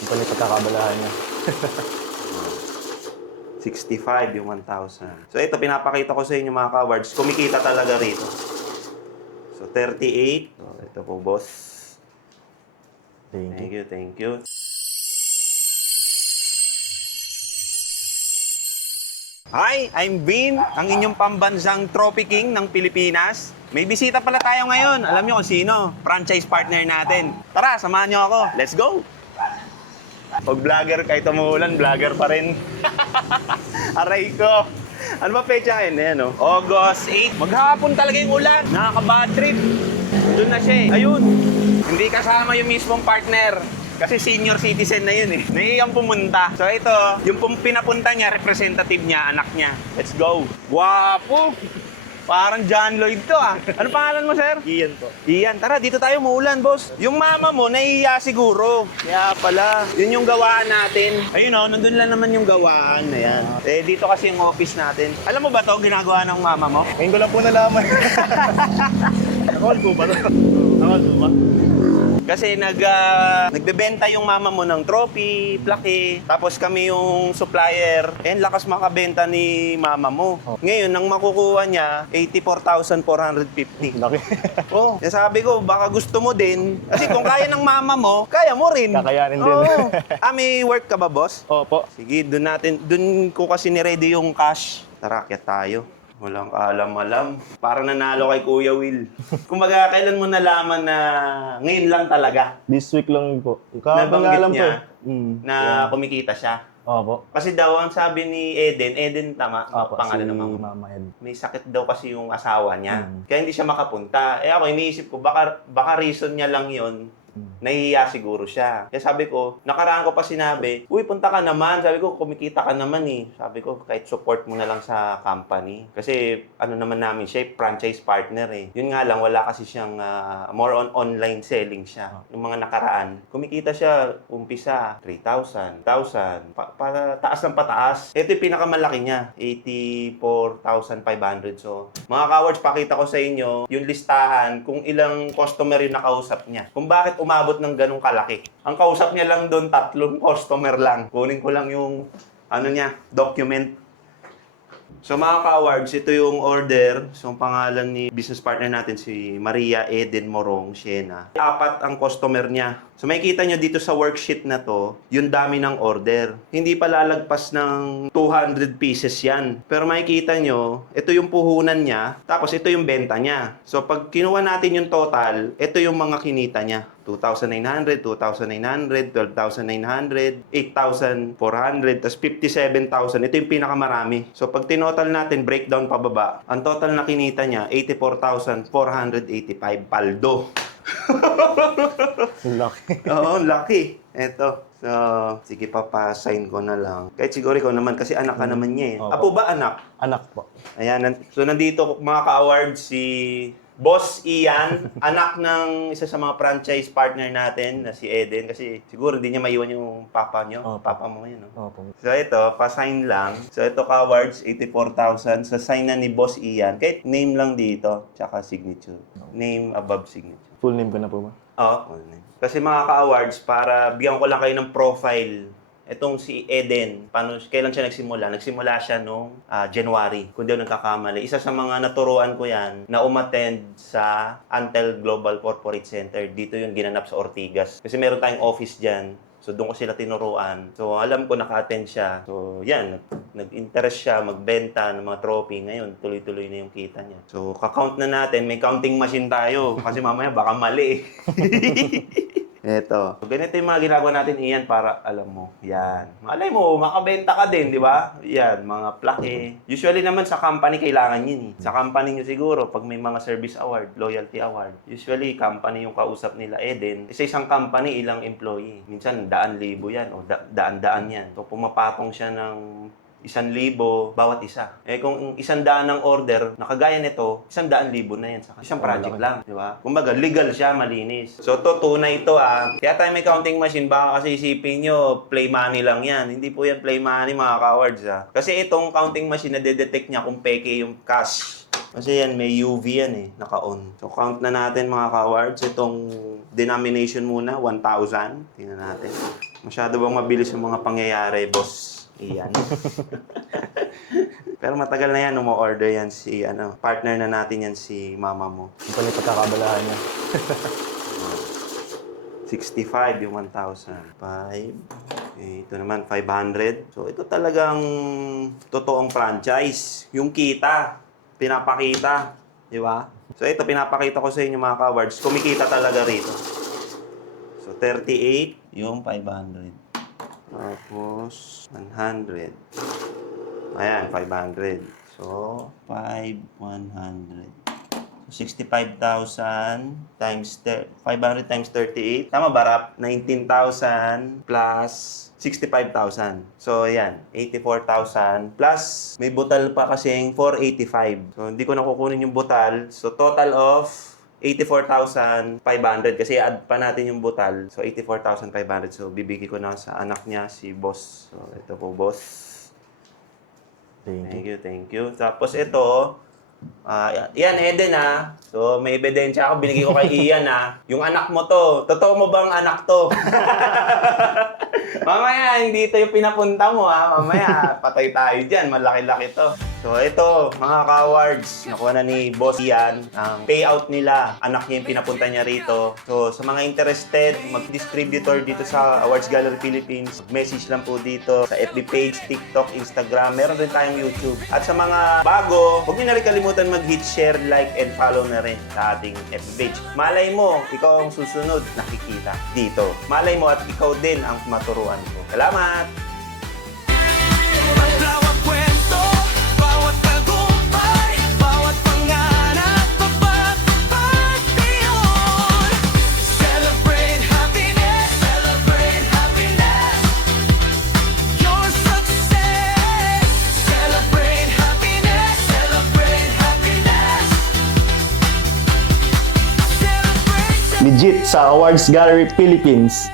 Yung pala yung pagkakabalahan niya. 65 yung 1,000. So ito, pinapakita ko sa inyo mga ka-awards, kumikita talaga rito. So 38. So ito po, boss. Thank you. Thank you. Hi, I'm Vin, ang inyong pambansang Trophy King ng Pilipinas. May bisita pala tayo ngayon. Alam niyo kung sino? Franchise partner natin. Tara, samahan niyo ako. Let's go! Pag vlogger, kahit umuulan, vlogger pa rin. Aray ko. Ano ba pecha ngayon? Ayan, oh. August 8. Maghapon talaga yung ulan. Nakaka-bad trip. Doon na siya eh. Ayun. Hindi kasama yung mismong partner. Kasi senior citizen na yun eh. Naiyang pumunta. So ito, yung pinapunta niya, representative niya, anak niya. Let's go. Wapo! Parang John Lloyd to ah. Ano pangalan mo, sir? Iyan po. Iyan, tara, dito tayo muulan, boss. Yung mama mo, nahihiya siguro. Kaya pala, yun yung gawaan natin. Ayun o, nandun lang naman yung gawaan. Ayan. Eh, dito kasi yung office natin. Alam mo ba to, ginagawa ng mama mo? Ngayon ko lang po nalaman. Nakawal po ba ito? Nakawal po ba? Kasi nagbebenta yung mama mo ng trophy, plaque, tapos kami yung supplier. Eh, lakas makabenta ni mama mo. Ngayon, ang makukuha niya, 84,450. Laki. Oh, sabi ko, baka gusto mo din. Kasi kung kaya ng mama mo, kaya mo rin. Kakayanin din. Oo. May work ka ba, boss? Opo. Sige, dun ko kasi ni-ready yung cash. Tara, kaya tayo. Walang kaalam-alam. Parang nanalo kay Kuya Will. Kumbaga, kailan mo nalaman na ngayon lang talaga This week lang po. nabanggit Alam niya po. na kumikita siya? Opo. Kasi daw, ang sabi ni Eden tama, Opo, pangalan si ng mama. Mama Ed. May sakit daw kasi yung asawa niya. Kaya hindi siya makapunta. Eh ako, iniisip ko, baka reason niya lang yon. Nahihiya siguro siya. Kaya sabi ko, nakaraan ko pa sinabi, uy, punta ka naman. Sabi ko, kumikita ka naman eh. Sabi ko, kahit support mo na lang sa company. Kasi ano naman namin siya, franchise partner eh. Yun nga lang, wala kasi siyang more on online selling siya. Yung mga nakaraan, kumikita siya, umpisa, 3,000, 1,000, taas ng pataas. Ito yung pinakamalaki niya, 84,500. So, mga cowards, pakita ko sa inyo yung listahan kung ilang customer yung nakausap niya. Kung bakit umabot ng ganong kalaki. Ang kausap niya lang doon, 3 customer lang. Kunin ko lang yung document. So mga ka-awards, ito yung order. So ang pangalan ni business partner natin si Maria Eden Morong Siena. 4 ang customer niya. So makikita nyo dito sa worksheet na to, yung dami ng order. Hindi pa lalagpas ng 200 pieces yan. Pero makikita nyo, ito yung puhunan niya, tapos ito yung benta niya. So pag kinuha natin yung total, ito yung mga kinita niya. 2,900, 2,900, 12,900, 8,400, tapos 57,000. Ito yung pinakamarami. So pag tinotal natin, breakdown pababa, ang total na kinita niya, 84,485 paldo. Laki. Oo, lucky. Eto. So, sige papasign ko na lang. Kahit siguro ikaw naman, kasi anak ka naman niya eh. Opo. Apo ba anak? Anak po. Ayan, so nandito mga ka-awards si Boss Ian, anak ng isa sa mga franchise partner natin na si Eden. Kasi siguro hindi niya maiwan yung papa niyo. Opo. Papa mo yun, no? Opo. So ito, pa-sign lang. So ito ka-awards, 84,000. Sa sign na ni Boss Ian. Kahit name lang dito, tsaka signature. Name above signature. Full name ko na po ba? Oo, full name. Kasi mga ka-awards, para bigyan ko lang kayo ng profile. Itong si Eden, kailan siya nagsimula? Nagsimula siya noong January, kung di ako nagkakamali. Isa sa mga naturuan ko yan na umattend sa Antel Global Corporate Center. Dito yung ginanap sa Ortigas. Kasi meron tayong office dyan. So, doon ko sila tinuruan. So, alam ko naka-attend siya. So, yan. Nag-interest siya magbenta ng mga trophy. Ngayon, tuloy-tuloy na yung kita niya. So, kakount na natin. May counting machine tayo. Kasi mamaya baka mali. Eto. Ganito yung mga ginagawa natin, Ian, para alam mo. Yan. Malay mo, makabenta ka din, di ba? Yan, mga plaque. Usually naman sa company, kailangan yun eh. Sa company nyo siguro, pag may mga service award, loyalty award, usually company yung kausap nila Eden. Sa isang company, ilang employee. Minsan, 100,000 yan o daan-daan yan. So, pumapatong siya ng 1,000 bawat isa. Eh kung 100 ng order, nakagaya nito, 100,000 na yan sa isang project lang, di ba? Kumbaga, legal siya, malinis. So to, tunay ito ah. Kaya tayo may counting machine, baka kasi isipin nyo, play money lang yan. Hindi po yan play money, mga cowards ah. Kasi itong counting machine, na-detect niya kung peke yung cash. Kasi yan, may UV yan eh, naka-on. So count na natin mga cowards, itong denomination muna, 1,000. Tingnan natin. Masyado bang mabilis yung mga pangyayari, boss? Iyan. Pero matagal na yan, umo-order yan si, partner na natin yan si mama mo. Yung pala yung pagkakabalahan niya. 65 yung 1,000. 5. Okay, ito naman, 500. So, ito talagang totoong franchise. Yung kita, pinapakita. Di ba? So, ito, pinapakita ko sa inyo mga ka-awards. Kumikita talaga rito. So, 38 yung 500. Tapos, 100. Ayan, 500. So, 100. 65,000 times 500 times 38. Tama ba, Rap? 19,000 plus 65,000. So, ayan. 84,000 plus may butal pa kasing 485. So, hindi ko na kukunin yung butal. So, total of 84,500 kasi add pa natin yung butal. So, 84,500. So, bibigay ko na sa anak niya, si boss. So, ito po, boss. Thank you. Thank you. Tapos ito, yan, Eden So, may ebidensya ako. Binigay ko kay Ian Yung anak mo to. Totoo mo bang anak to? Mamaya, hindi ito yung pinapunta mo Mamaya, patay tayo dyan. Malaki-laki to. So, ito, mga ka-awards. Nakuha na ni Boss Ian. Ang payout nila. Anak niya yung pinapunta niya rito. So, sa mga interested, mag-distributor dito sa Awards Gallery Philippines, message lang po dito sa FB page, TikTok, Instagram. Meron rin tayong YouTube. At sa mga bago, huwag niyo na rin kalimutan mag-hit, share, like, and follow na rin sa ating FB page. Malay mo, ikaw ang susunod nakikita dito. Malay mo at ikaw din ang maturuan ko. Salamat! Bawat kwento, bawat tagumpay, bawat pangarap, papatupad ngayon. Celebrate happiness, your success. Celebrate happiness, Legit sa Awards Gallery Philippines.